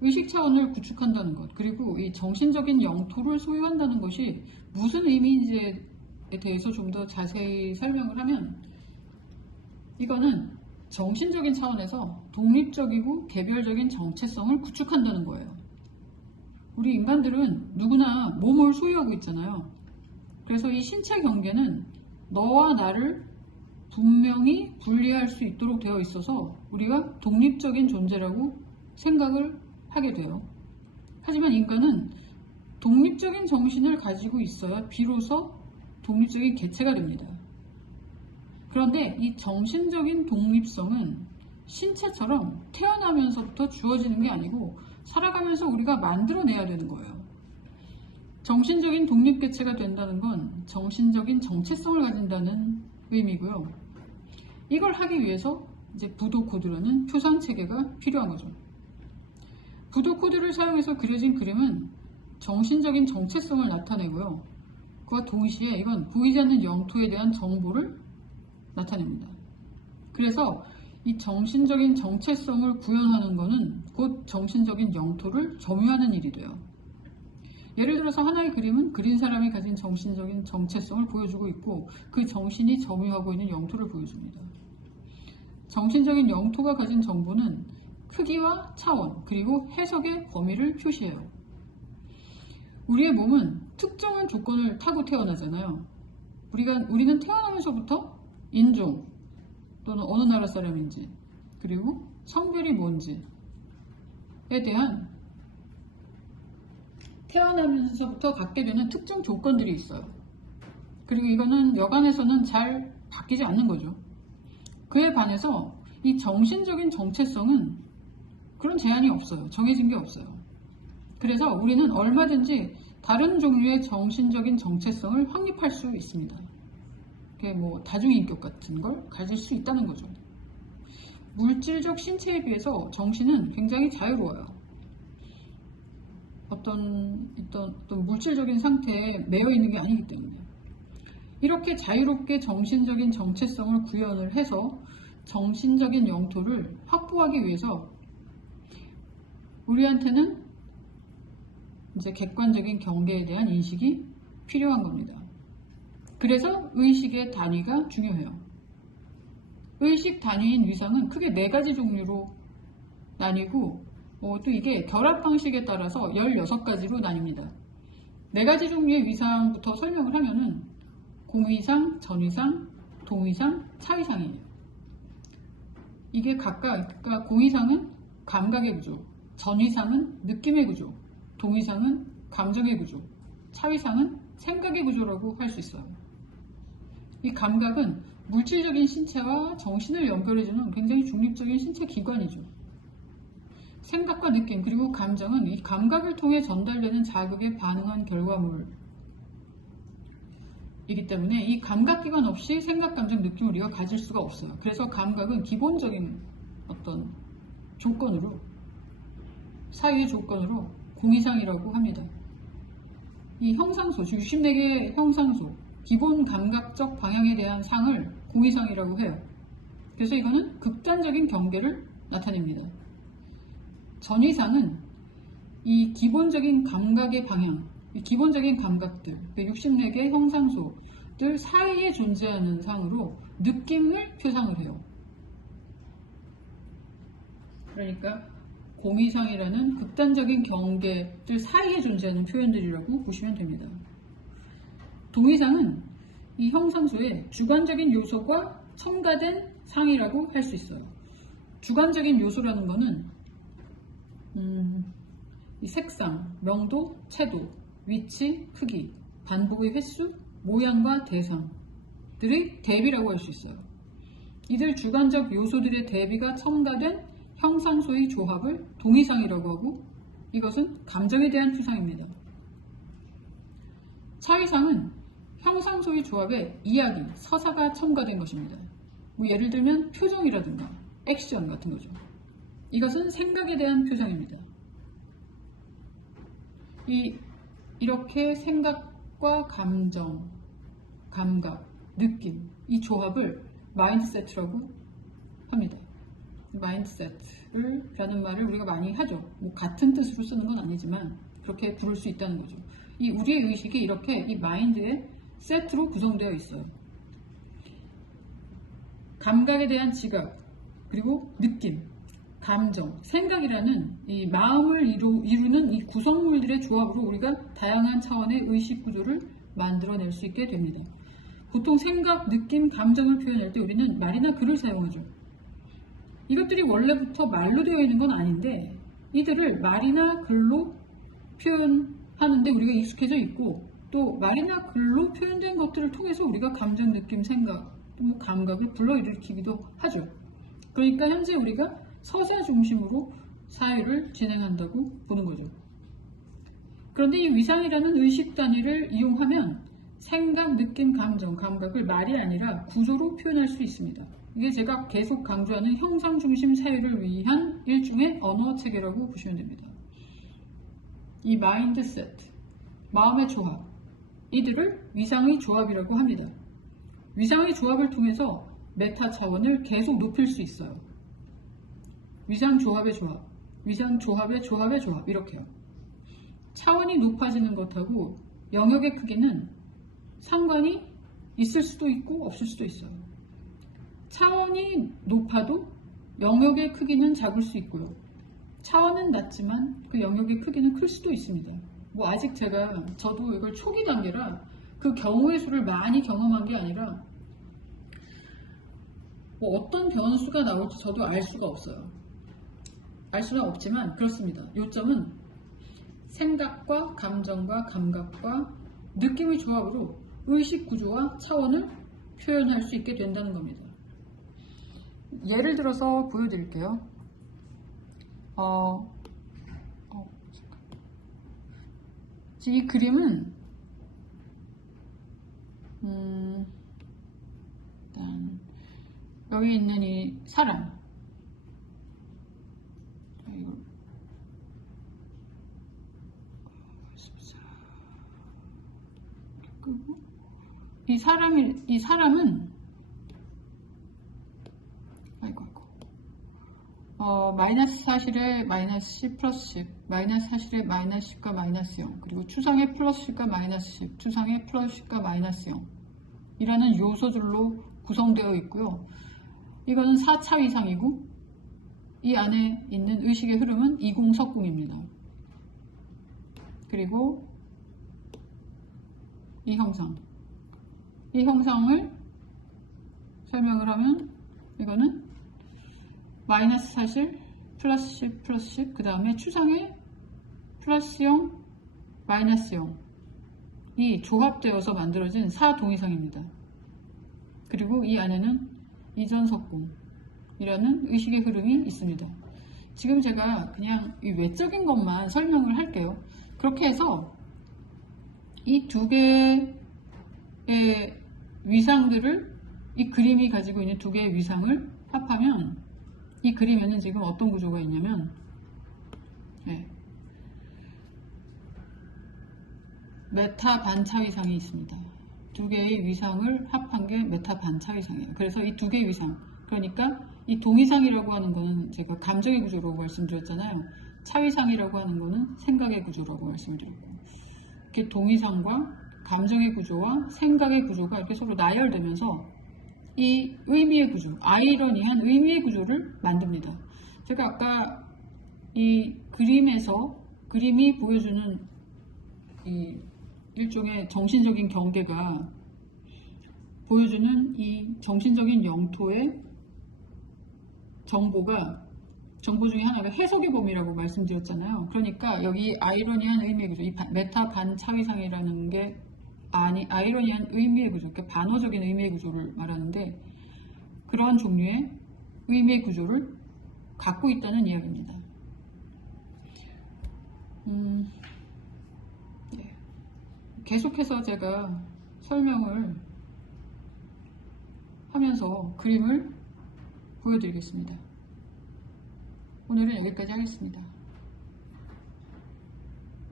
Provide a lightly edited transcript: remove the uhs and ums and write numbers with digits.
의식 차원을 구축한다는 것, 그리고 이 정신적인 영토를 소유한다는 것이 무슨 의미인지에 대해서 좀 더 자세히 설명을 하면, 이거는 정신적인 차원에서 독립적이고 개별적인 정체성을 구축한다는 거예요. 우리 인간들은 누구나 몸을 소유하고 있잖아요. 그래서 이 신체 경계는 너와 나를 분명히 분리할 수 있도록 되어 있어서 우리가 독립적인 존재라고 생각을 하게 돼요. 하지만 인간은 독립적인 정신을 가지고 있어야 비로소 독립적인 개체가 됩니다. 그런데 이 정신적인 독립성은 신체처럼 태어나면서부터 주어지는 게 아니고 살아가면서 우리가 만들어내야 되는 거예요. 정신적인 독립개체가 된다는 건 정신적인 정체성을 가진다는 의미고요. 이걸 하기 위해서 이제 부도 코드라는 표상 체계가 필요한 거죠. 부도 코드를 사용해서 그려진 그림은 정신적인 정체성을 나타내고요. 그와 동시에 이건 보이지 않는 영토에 대한 정보를 나타냅니다. 그래서 이 정신적인 정체성을 구현하는 것은 곧 정신적인 영토를 점유하는 일이 돼요. 예를 들어서 하나의 그림은 그린 사람이 가진 정신적인 정체성을 보여주고 있고 그 정신이 점유하고 있는 영토를 보여줍니다. 정신적인 영토가 가진 정보는 크기와 차원, 그리고 해석의 범위를 표시해요. 우리의 몸은 특정한 조건을 타고 태어나잖아요. 우리는 태어나면서부터 인종 또는 어느 나라 사람인지, 그리고 성별이 뭔지에 대한 태어나면서부터 갖게 되는 특정 조건들이 있어요. 그리고 이거는 여간에서는 잘 바뀌지 않는 거죠. 그에 반해서 이 정신적인 정체성은 그런 제한이 없어요. 정해진 게 없어요. 그래서 우리는 얼마든지 다른 종류의 정신적인 정체성을 확립할 수 있습니다. 뭐 다중인격 같은 걸 가질 수 있다는 거죠. 물질적 신체에 비해서 정신은 굉장히 자유로워요. 어떤 물질적인 상태에 매여 있는 게 아니기 때문에. 이렇게 자유롭게 정신적인 정체성을 구현을 해서 정신적인 영토를 확보하기 위해서 우리한테는 이제 객관적인 경계에 대한 인식이 필요한 겁니다. 그래서 의식의 단위가 중요해요. 의식 단위인 위상은 크게 4가지 종류로 나뉘고 또 이게 결합 방식에 따라서 16가지로 나뉩니다. 4가지 종류의 위상부터 설명을 하면은 공위상, 전위상, 동위상, 차위상이에요. 이게 각각 공위상은 감각의 구조, 전위상은 느낌의 구조, 동위상은 감정의 구조, 차위상은 생각의 구조라고 할 수 있어요. 이 감각은 물질적인 신체와 정신을 연결해주는 굉장히 중립적인 신체 기관이죠. 생각과 느낌 그리고 감정은 이 감각을 통해 전달되는 자극에 반응한 결과물이기 때문에 이 감각기관 없이 생각, 감정, 느낌을 우리가 가질 수가 없어요. 그래서 감각은 기본적인 어떤 조건으로, 사유의 조건으로 공이상이라고 합니다. 이 형상소, 64개의 형상소, 기본 감각적 방향에 대한 상을 공이상이라고 해요. 그래서 이거는 극단적인 경계를 나타냅니다. 전위상은 이 기본적인 감각의 방향, 이 기본적인 감각들, 64개의 형상소들 사이에 존재하는 상으로 느낌을 표상을 해요. 그러니까 공이상이라는 극단적인 경계들 사이에 존재하는 표현들이라고 보시면 됩니다. 동의상은 이 형상소의 주관적인 요소가 첨가된 상이라고 할 수 있어요. 주관적인 요소라는 것은 이 색상, 명도, 채도, 위치, 크기, 반복의 횟수, 모양과 대상들의 대비라고 할 수 있어요. 이들 주관적 요소들의 대비가 첨가된 형상소의 조합을 동의상이라고 하고 이것은 감정에 대한 표상입니다. 차위상은 형상소의 조합에 이야기, 서사가 첨가된 것입니다. 뭐 예를 들면 표정이라든가 액션 같은 거죠. 이것은 생각에 대한 표상입니다. 이렇게 생각과 감정, 감각, 느낌 이 조합을 마인드세트라고 합니다. 마인드셋을 라는 말을 우리가 많이 하죠. 뭐 같은 뜻으로 쓰는 건 아니지만 그렇게 부를 수 있다는 거죠. 이 우리의 의식이 이렇게 이 마인드의 세트로 구성되어 있어요. 감각에 대한 지각, 그리고 느낌, 감정, 생각이라는 이 마음을 이루는 이 구성물들의 조합으로 우리가 다양한 차원의 의식 구조를 만들어낼 수 있게 됩니다. 보통 생각, 느낌, 감정을 표현할 때 우리는 말이나 글을 사용하죠. 이것들이 원래부터 말로 되어 있는 건 아닌데 이들을 말이나 글로 표현하는데 우리가 익숙해져 있고 또 말이나 글로 표현된 것들을 통해서 우리가 감정, 느낌, 생각, 또 감각을 불러일으키기도 하죠. 그러니까 현재 우리가 서사 중심으로 사회를 진행한다고 보는 거죠. 그런데 이 위상이라는 의식 단위를 이용하면 생각, 느낌, 감정, 감각을 말이 아니라 구조로 표현할 수 있습니다. 이게 제가 계속 강조하는 형상 중심 사회를 위한 일종의 언어 체계라고 보시면 됩니다. 이 마인드셋, 마음의 조합, 이들을 위상의 조합이라고 합니다. 위상의 조합을 통해서 메타 차원을 계속 높일 수 있어요. 위상 조합의 조합, 위상 조합의 조합의 조합, 이렇게요. 차원이 높아지는 것하고 영역의 크기는 상관이 있을 수도 있고 없을 수도 있어요. 차원이 높아도 영역의 크기는 작을 수 있고요. 차원은 낮지만 그 영역의 크기는 클 수도 있습니다. 뭐 아직 저도 이걸 초기 단계라 그 경우의 수를 많이 경험한 게 아니라 뭐 어떤 변수가 나올지 저도 알 수가 없어요. 알 수는 없지만 그렇습니다. 요점은 생각과 감정과 감각과 느낌의 조합으로 의식 구조와 차원을 표현할 수 있게 된다는 겁니다. 예를 들어서 보여드릴게요. 이 그림은 일단 여기 있는 이 사람, 이 사람은 마이너스 40에 마이너스 10 플러스 10, 마이너스 40에 마이너스 10과 마이너스 0, 그리고 추상의 플러스 10과 마이너스 10, 추상의 플러스 10과 마이너스 0 이라는 요소들로 구성되어 있고요. 이거는 4차 위상이고 이 안에 있는 의식의 흐름은 이공석궁입니다. 그리고 이 형상을 설명을 하면 이거는 마이너스 40, 플러스 10, 플러스 10, 그 다음에 추상의 플러스 0, 마이너스 0이 조합되어서 만들어진 4동위상입니다. 그리고 이 안에는 이전석궁이라는 의식의 흐름이 있습니다. 지금 제가 그냥 이 외적인 것만 설명을 할게요. 그렇게 해서 이 두 개의 위상들을, 이 그림이 가지고 있는 두 개의 위상을 합하면 이 그림에는 지금 어떤 구조가 있냐면 메타 반차위상이 있습니다. 두 개의 위상을 합한 게 메타 반차위상이에요. 그래서 이 두 개의 위상, 그러니까 이 동위상이라고 하는 거는 제가 감정의 구조라고 말씀드렸잖아요. 차위상이라고 하는 거는 생각의 구조라고 말씀드렸고, 이렇게 동위상과 감정의 구조와 생각의 구조가 이렇게 서로 나열되면서 이 의미의 구조, 아이러니한 의미의 구조를 만듭니다. 제가 아까 이 그림이 보여주는 이 일종의 정신적인 경계가 보여주는 이 정신적인 영토의 정보 중에 하나가 해석의 범위라고 말씀드렸잖아요. 그러니까 여기 아이러니한 의미의 구조, 이 메타 반차위상이라는 게 아이러니한 의미의 구조, 그러니까 반어적인 의미의 구조를 말하는데 그러한 종류의 의미의 구조를 갖고 있다는 이야기입니다. 계속해서 제가 설명을 하면서 그림을 보여드리겠습니다. 오늘은 여기까지 하겠습니다.